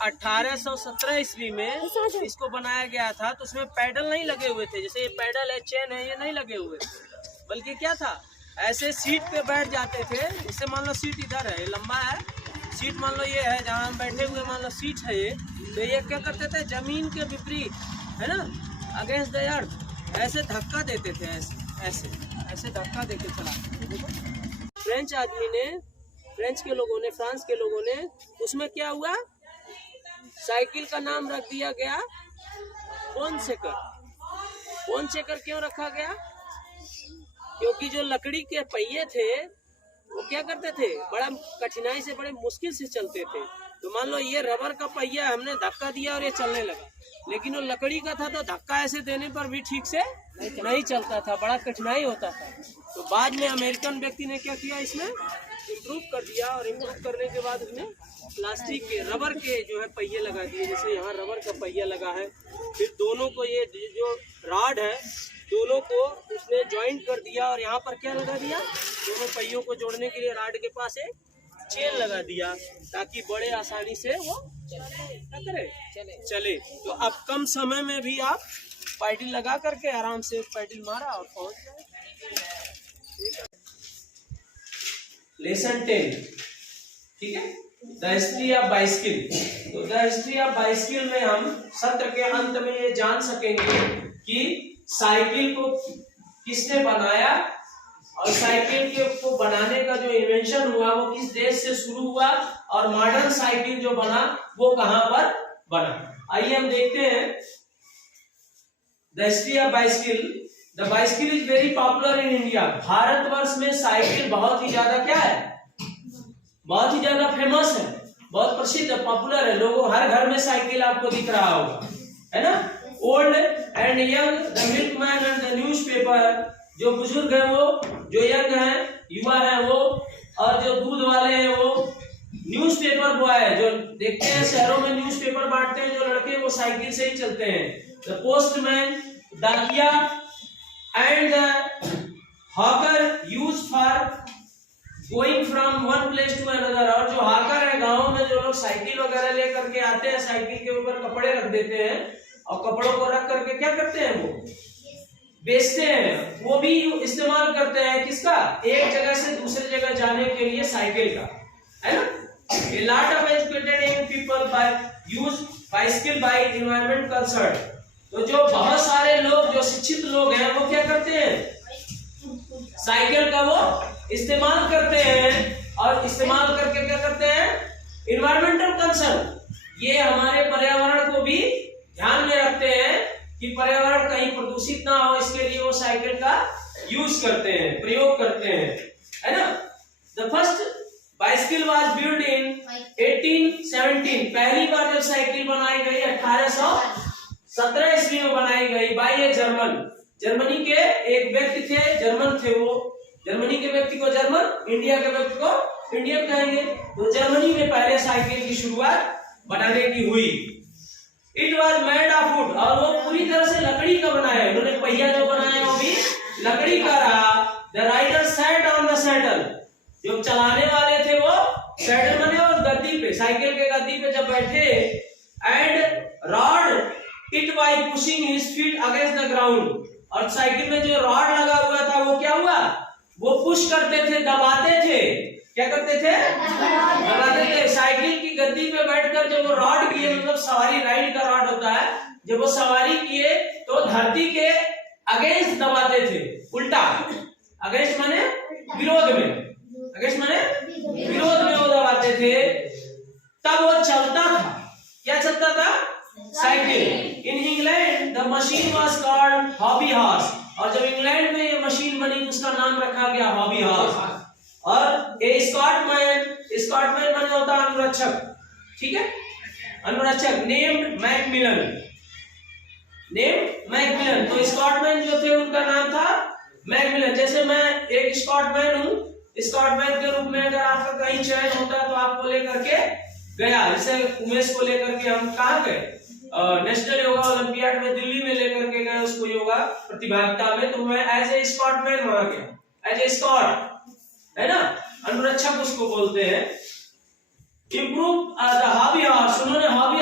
1817 ईस्वी में इसको बनाया गया था, तो उसमें पैडल नहीं लगे हुए थे। जैसे ये पैडल है, चेन है, ये नहीं लगे हुए थे, बल्कि क्या था, ऐसे सीट पे बैठ जाते थे। इससे मान लो सीट इधर है, लंबा है सीट, मान लो ये है जहाँ हम बैठे हुए, मान लो सीट है ये, तो ये क्या करते थे, जमीन के विपरीत, है ना, अगेंस्ट द अर्थ ऐसे धक्का देते थे, ऐसे ऐसे धक्का देके चला। फ्रेंच आदमी ने, फ्रेंच के लोगों ने, फ्रांस के लोगों ने, उसमें क्या हुआ, साइकिल का नाम रख दिया गया पोनसेकर। पोनसेकर क्यों रखा गया? क्योंकि जो लकड़ी के पहिए थे वो क्या करते थे, बड़ा कठिनाई से, बड़े मुश्किल से चलते थे। तो मान लो ये रबर का पहिया, हमने धक्का दिया और ये चलने लगा, लेकिन वो लकड़ी का था तो धक्का ऐसे देने पर भी ठीक से नहीं चलता था, बड़ा कठिनाई होता था। तो बाद में अमेरिकन व्यक्ति ने क्या किया, इसमें इम्प्रूव कर दिया, और इम्प्रूव करने के बाद उसने प्लास्टिक के, रबर के जो है पहिए लगा दिए। जैसे यहाँ रबर का पहिया लगा है, फिर दोनों को ये जो रॉड है दोनों को उसने ज्वाइंट कर दिया, और यहाँ पर क्या लगा दिया, दोनों पहियों को जोड़ने के लिए रॉड के पास एक चेन लगा दिया, ताकि बड़े आसानी से वो क्या करे, चले। तो अब कम समय में भी आप पैडल लगा करके आराम से पैडल मारा और पहुंच गए। लेसन 10, ठीक है, द हिस्ट्री ऑफ बाइसिकल। तो द हिस्ट्री ऑफ बाइसिकल में हम सत्र के अंत में ये जान सकेंगे कि साइकिल को किसने बनाया, और साइकिल को बनाने का जो इन्वेंशन हुआ वो किस देश से शुरू हुआ, और मॉडर्न साइकिल जो बना वो कहां पर बना। आइए हम देखते हैं the history of bicycle. The bicycle is very popular in India. Bharatvarsh में साइकिल बहुत ही ज्यादा क्या है, बहुत ही ज्यादा फेमस है, बहुत प्रसिद्ध है, पॉपुलर है। लोगों, हर घर में साइकिल आपको दिख रहा होगा, है ना। Old and young, the milkman and the newspaper, जो बुजुर्ग है वो, जो यंग है, युवा है वो, और जो दूध वाले हैं वो, न्यूज़पेपर बॉय, जो देखते हैं शहरों में न्यूज़पेपर बांटते हैं जो लड़के, वो साइकिल से ही चलते हैं। द पोस्टमैन, डाकिया and the hawker use for going from one place to another. और जो हॉकर है गाँव में, जो लोग साइकिल वगैरह लेकर के आते हैं, साइकिल के ऊपर कपड़े रख देते हैं, और कपड़ों को रख करके क्या करते हैं, वो बेचते हैं, वो भी इस्तेमाल करते हैं किसका, एक जगह से दूसरी जगह जाने के लिए साइकिल का, है ना। A lot of educated young people use bicycle by environment concern। तो जो बहुत सारे लोग, जो शिक्षित लोग हैं, वो क्या करते हैं, साइकिल का वो इस्तेमाल करते हैं, और इस्तेमाल करके क्या करते हैं, इन्वायरमेंटल कंसर्न, ये हमारे पर्यावरण को भी ध्यान में रखते हैं कि पर्यावरण कहीं प्रदूषित ना हो, इसके लिए वो साइकिल का यूज करते हैं, प्रयोग करते हैं, है ना। The first bicycle was build in 1817। पहली बार जब साइकिल बनाई गई 1817 ईस्वी में बनाई गई बाय ए जर्मन। जर्मनी के एक व्यक्ति थे, जर्मन थे वो, जर्मनी के व्यक्ति को जर्मन, इंडिया के व्यक्ति को इंडियन कहेंगे। तो जर्मनी में पहले साइकिल की शुरुआत बनाने की हुई। It was made of would, और वो पूरी तरह से लकड़ी का बनाया है। उन्होंने पहिया जो बनाया वो भी लकड़ी का रहा। The rider sat on the saddle, जो चलाने वाले थे वो सैडल बने और गद्दी पे, साइकिल के गद्दी पे जब बैठे, and rod it by pushing his feet against the ground. और साइकिल में जो रॉड लगा हुआ था वो क्या हुआ, वो पुश करते थे, दबाते थे, क्या करते थे, दबाते थे। साइकिल की गद्दी पे बैठकर जब वो रॉड किए, मतलब सवारी, राइड का रॉड होता है, जब वो सवारी किए तो धरती के अगेंस्ट दबाते थे, उल्टा, अगेंस्ट माने विरोध में, अगेंस्ट माने विरोध में वो दबाते थे, तब वो चलता था। क्या चलता था, cycle. In England the machine was called hobby horse, और जब इंग्लैंड में ये मशीन बनी तो उसका नाम रखा गया हॉबी हॉर्स। और ए स्कॉटमैन, स्कॉटमैन माने होता है अनुरक्षक, ठीक है, अनुरक्षक, नेम्ड मैकमिलन, नेम्ड मैकमिलन। तो स्कॉटमैन जो थे उनका नाम था मैकमिलन। जैसे मैं एक स्कॉटमैन हूँ, स्कॉटमैन के रूप में अगर आपका कहीं चयन होता है तो आपको लेकर के गया, जैसे उमेश को लेकर के हम कहाँ गए, नेशनल योगा ओलंपियाड में दिल्ली में लेकर के गए उसको योगा प्रतिभागिता में, तो मैं एज ए स्कॉटमैन वहां गया, एज ए स्कॉट, है ना, अनुरक्षक उसको बोलते हैं। इम्प्रूव द हॉबी हॉर्स, उन्होंने हॉबी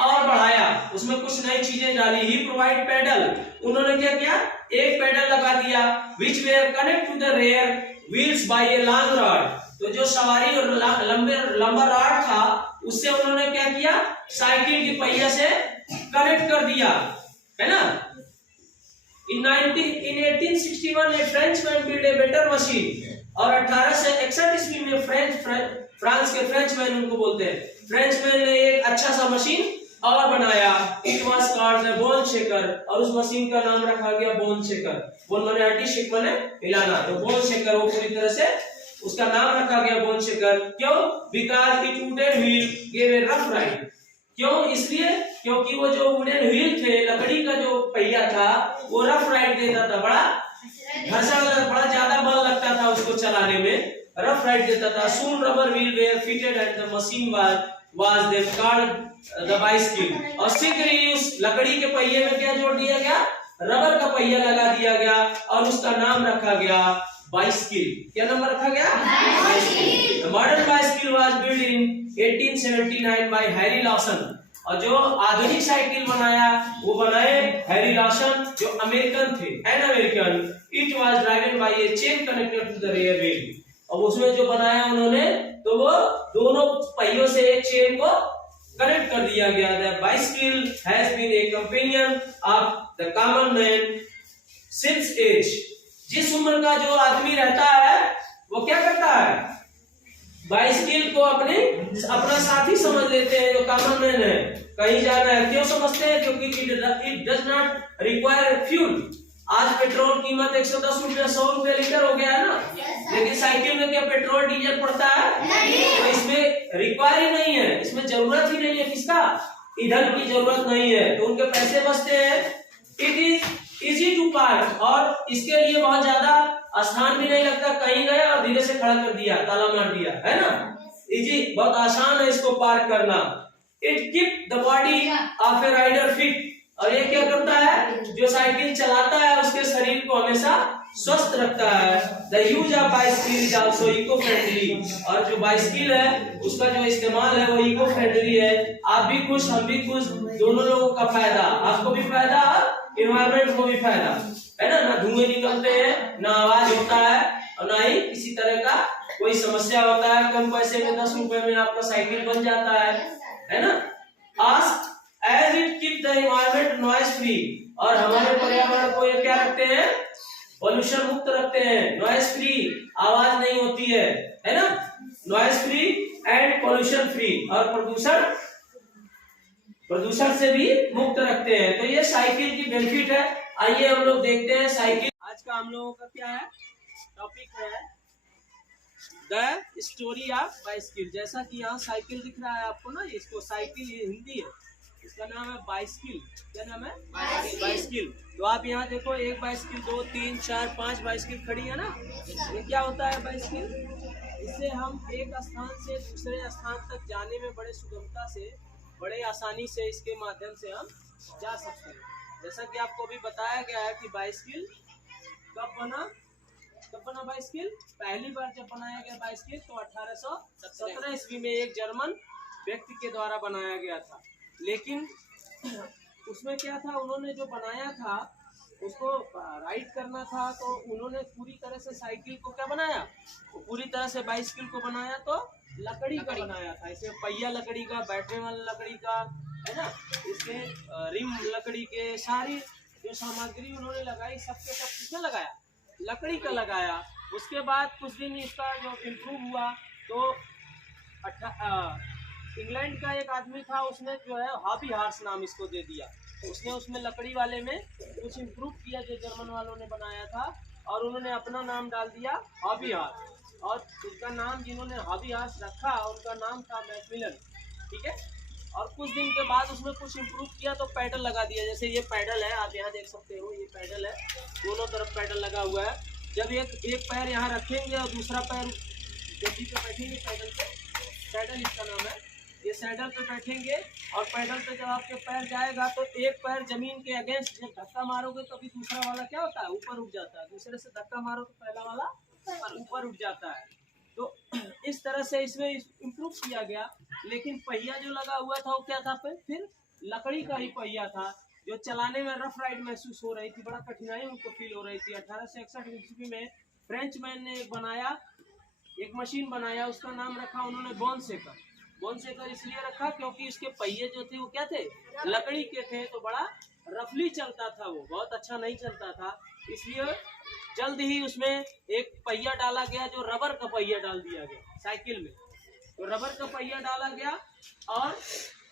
और बढ़ाया, उसमें कुछ नई चीजें डाली। ही प्रोवाइड पेडल, उन्होंने क्या किया, एक पेडल लगा दिया, which were connect to the rear wheels by a long rod. तो जो सवारी और लंबा रॉड था उससे उन्होंने क्या किया, साइकिल की पहिया से कनेक्ट कर दिया, है ना। In 1861 a Frenchman built a better machine, और 1861 ईस्वी में फ्रांस के फ्रेंचमैन उनको बोलते हैं, फ्रेंचमैन ने एक अच्छा सा मशीन और बनाया। It was called the bone shaker, और उस मशीन का नाम रखा गया बोन शेकर। बोन माने हड्डी, शेक माने हिलाना, तो बोन शेकर वो पूरी तरह से उसका नाम रखा गया बोन शेकर। क्यों? Because it wooden wheel gave a rough ride। क्यों? इसलिए क्योंकि वो जो वुडन व्हील थे, लकड़ी का जो पहिया था, वो रफ राइड देता था, बड़ा घर्षण, बड़ा ज्यादा बल लगता था उसको चलाने में, रफ राइड देता था। Soon rubber wheel were fitted and the machine was then called the bicycle। और शीघ्र ही उस लकड़ी के पहिए में क्या जोड़ दिया गया, रबर का पहिया लगा दिया गया और उसका नाम रखा गया बाइसिकल। क्या नाम रखा गया? Bicycle. The modern bicycle was built in 1879 by Harry Lawson, और जो आधुनिक साइकिल बनाया वो बनाए हैरी लॉसन, जो अमेरिकन थे, an American. It was driven by a chain connected to the rear wheel, और उसमें जो बनाया उन्होंने, तो वो दोनों पहियों से एक चेन को कनेक्ट कर दिया गया। The bicycle has been a companion of the common man since age. जिस उम्र का जो आदमी रहता है वो क्या करता है, बाइसिकल को अपना साथी समझ लेते हैं। जो कॉमन मैन है, कहीं जाना है, क्यों समझते हैं? क्योंकि it does not require fuel. आज पेट्रोल कीमत 110 रुपया 100 रुपया लीटर हो गया है ना, लेकिन साइकिल में क्या पेट्रोल डीजल पड़ता है? तो इसमें रिक्वायर ही नहीं है, इसमें जरूरत ही नहीं है, किसका, ईंधन की जरूरत नहीं है, तो उनके पैसे बचते हैं। It is easy to park, और इसके लिए बहुत ज्यादा स्थान भी नहीं लगता, कहीं गए और धीरे से खड़ा कर दिया, ताला मार दिया, है ना। इजी, बहुत आसान है इसको पार्क करना। It keep the body of a rider fit, और ये क्या करता है, जो साइकिल चलाता है उसके शरीर को हमेशा स्वस्थ रखता है। The use of bicycle is also eco friendly, और जो बाइसिकल है उसका जो इस्तेमाल है वो इको फ्रेंडली है। आप भी खुश, हम भी खुश, दोनों लोगों का फायदा, आपको भी फायदा और एनवायरमेंट को भी फायदा, है ना। ना धुएं निकलते हैं, ना आवाज होता है, और ना ही किसी तरह का कोई समस्या होता है। कम पैसे में 10 रुपए में आपका साइकिल बन जाता है ना। As it keep the environment noise free, और हमारे पर्यावरण को ये क्या रखते हैं, पोल्यूशन मुक्त रखते हैं, नॉइज फ्री, आवाज नहीं होती है ना, noise free and pollution free, और प्रदूषण से भी मुक्त रखते हैं। तो ये साइकिल की बेनिफिट है। आइए हम लोग देखते हैं साइकिल। आज का हम लोगों का क्या है, टॉपिक है द स्टोरी ऑफ बाइसिकल। जैसा कि यहाँ साइकिल दिख रहा है आपको ना, इसको साइकिल ये हिंदी है, इसका नाम है बाइसिकल। क्या नाम है? बाइसिकल। तो आप यहाँ देखो, एक बाइसिकल, 2 3 4 5 बाइसिकल खड़ी है ना। ये क्या होता है बाइसिकल? इससे हम एक स्थान से दूसरे स्थान तक जाने में बड़े सुगमता से, बड़े आसानी से इसके माध्यम से हम जा सकते हैं। जैसा कि आपको अभी बताया गया है कि बाइसिकल कब बना बाइसिकल? पहली बार जब बनाया गया बाइसिकल तो 1817 ईस्वी में एक जर्मन व्यक्ति के द्वारा बनाया गया था। लेकिन उसमें क्या था, उन्होंने जो बनाया था उसको राइड करना था, तो उन्होंने पूरी तरह से साइकिल को क्या बनाया, वो पूरी तरह से बाइसिकल को बनाया तो लकड़ी का बनाया था। इसमें पहिया लकड़ी का, बैठने वाला लकड़ी का, है ना, इसके रिम लकड़ी के, सारी जो सामग्री उन्होंने लगाई, सबके सब किसने लगाया, लकड़ी का लगाया। उसके बाद कुछ दिन इसका जो इम्प्रूव हुआ, तो इंग्लैंड का एक आदमी था, उसने जो है हॉबी हॉर्स नाम इसको दे दिया। तो उसने उसमें लकड़ी वाले में कुछ इम्प्रूव किया जो जर्मन वालों ने बनाया था, और उन्होंने अपना नाम डाल दिया हॉबी हॉर्स, और उसका नाम जिन्होंने हॉबी हॉर्स रखा उनका नाम था मैकमिलन। ठीक है। और कुछ दिन के बाद उसमें कुछ इम्प्रूव किया तो पैडल लगा दिया। जैसे ये पैडल है, आप यहाँ देख सकते हो, ये पैडल है, दोनों तरफ पैडल लगा हुआ है। जब एक पैर यहाँ रखेंगे और दूसरा पैर गद्दी पे बैठेंगे, पैडल इसका नाम है, ये सैडल पे बैठेंगे, और पैडल पे जब आपके पैर जाएगा तो एक पैर जमीन के अगेंस्ट जब धक्का मारोगे तो अभी दूसरा वाला क्या होता है, ऊपर उठ जाता है। दूसरे से धक्का मारो तो पहला वाला ऊपर उठ जाता है। तो इस तरह से इसमें इम्प्रूव किया गया। लेकिन पहिया जो लगा हुआ था वो क्या था, फिर लकड़ी का ही पहिया था, जो चलाने में रफ राइड महसूस हो रही थी, बड़ा कठिनाई उनको फील हो रही थी। 1861 ईस्वी में फ्रेंच मैन ने एक मशीन बनाया, उसका नाम रखा उन्होंने बोनसेकर। बोनसेकर इसलिए रखा क्योंकि उसके पहिए जो थे वो क्या थे, लकड़ी के थे, तो बड़ा रफली चलता था, वो बहुत अच्छा नहीं चलता था। इसलिए जल्द ही उसमें एक पहिया डाला गया, जो रबर का पहिया डाल दिया गया साइकिल में। तो रबर का पहिया डाला गया और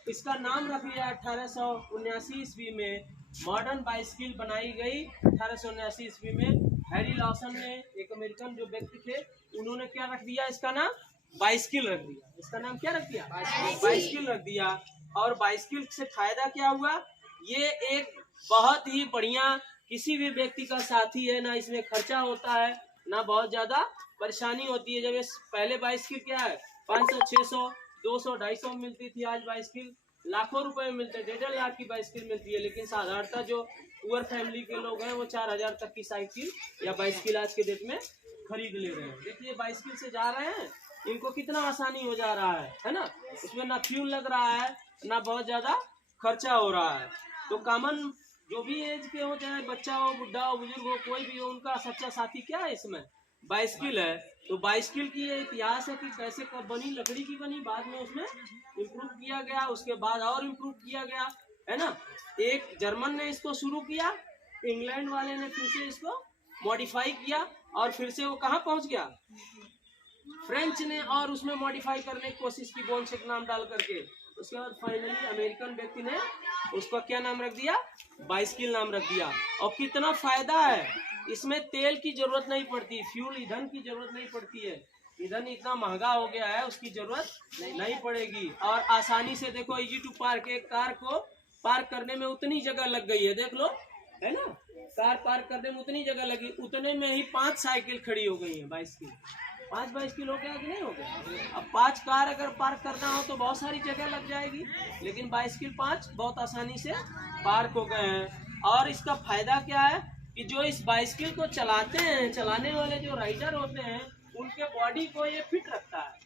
इसका नाम रख लिया 1879 ईस्वी में। मॉडर्न बाइसिकल बनाई गई 1879 ईस्वी में। हैरी लॉसन ने, एक अमेरिकन जो व्यक्ति थे, उन्होंने क्या रख दिया, इसका नाम बाइसिकल रख दिया। इसका नाम क्या रख दिया, बाइसिकल रख दिया। और बाइसिकल से फायदा क्या हुआ, ये एक बहुत ही बढ़िया किसी भी व्यक्ति का साथी है, ना इसमें खर्चा होता है, ना बहुत ज्यादा परेशानी होती है। जब पहले बाइसिकल क्या है 500, 600, 200, 250 मिलती थी, आज बाइसिकल लाखों रुपए में मिलते हैं, 1.5 लाख की बाइसिकल मिलती है। लेकिन साधारणतः जो पुअर फैमिली के लोग हैं वो 4000 तक की साइकिल या बाइसिकल आज के डेट में खरीद ले रहे हैं। देखिए बाइसिकल से जा रहे हैं, इनको कितना आसानी हो जा रहा है ना। उसमें ना फ्यूल लग रहा है, ना बहुत ज्यादा खर्चा हो रहा है। तो कॉमन जो भी एज के हो, चाहे बच्चा हो, बुढ़ा हो, बुजुर्ग हो, कोई भी हो, उनका सच्चा साथी क्या है इसमें, बाइसिकल है। तो बाइसिकल की ये इतिहास है कि कैसे कब बनी, लकड़ी की बनी, बाद में उसमें इम्प्रूव किया गया, उसके बाद और इम्प्रूव किया गया, है ना। एक जर्मन ने इसको शुरू किया, इंग्लैंड वाले ने फिर से इसको मॉडिफाई किया, और फिर से वो कहाँ पहुंच गया, फ्रेंच ने, और उसमें मॉडिफाई करने की कोशिश की बोनसेक नाम डाल करके। उसके बाद फाइनली अमेरिकन व्यक्ति ने उसका क्या नाम रख दिया, बाइसिकल नाम रख दिया। और कितना फायदा है इसमें, तेल की जरूरत नहीं पड़ती, फ्यूल ईंधन की जरूरत नहीं पड़ती है, ईंधन इतना महंगा हो गया है, उसकी जरूरत नहीं पड़ेगी। और आसानी से देखो, इजी टू पार्क, एक कार को पार्क करने में उतनी जगह लग गई है, देख लो, है ना। कार पार्क करने में उतनी जगह लगी, उतने में ही 5 साइकिल खड़ी हो गई है। बाइसिकल 5 बाइसिकल हो गया कि नहीं हो गया। अब 5 कार अगर पार्क करना हो तो बहुत सारी जगह लग जाएगी, लेकिन बाइसिकल 5 बहुत आसानी से पार्क हो गए हैं। और इसका फायदा क्या है कि जो इस बाइसिकल को चलाते हैं, चलाने वाले जो राइडर होते हैं, उनके बॉडी को ये फिट रखता है।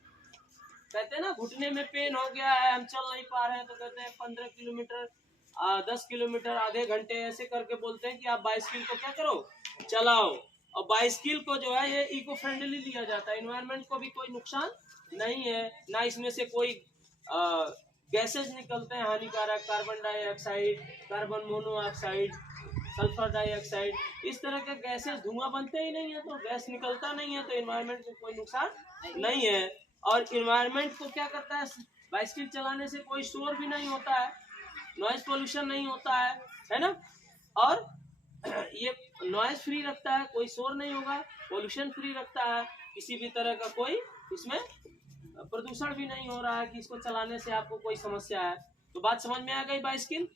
कहते हैं ना, घुटने में पेन हो गया है, हम चल नहीं पा रहे हैं, तो कहते हैं 15 किलोमीटर, 10 किलोमीटर, आधे घंटे ऐसे करके बोलते हैं कि आप बाइसिकल को क्या करो, चलाओ। और बाइसिकल को जो है ये इको फ्रेंडली लिया जाता है, एनवायरनमेंट को भी कोई नुकसान नहीं है, ना इसमें से कोई गैसेज निकलते हैं हानिकारक, carbon dioxide, carbon monoxide, sulphur dioxide, इस तरह के गैसेज, धुआं बनते ही नहीं है, तो गैस निकलता नहीं है, तो एनवायरनमेंट को कोई नुकसान नहीं है। और एनवायरनमेंट को क्या करता है, बाइसिकल चलाने से कोई शोर भी नहीं होता है, नॉइज पोल्यूशन नहीं होता है ना। और ये नॉइज फ्री रखता है, कोई शोर नहीं होगा, पोल्यूशन फ्री रखता है, किसी भी तरह का कोई इसमें प्रदूषण भी नहीं हो रहा है कि इसको चलाने से आपको कोई समस्या है। तो बात समझ में आ गई बाइसिकल।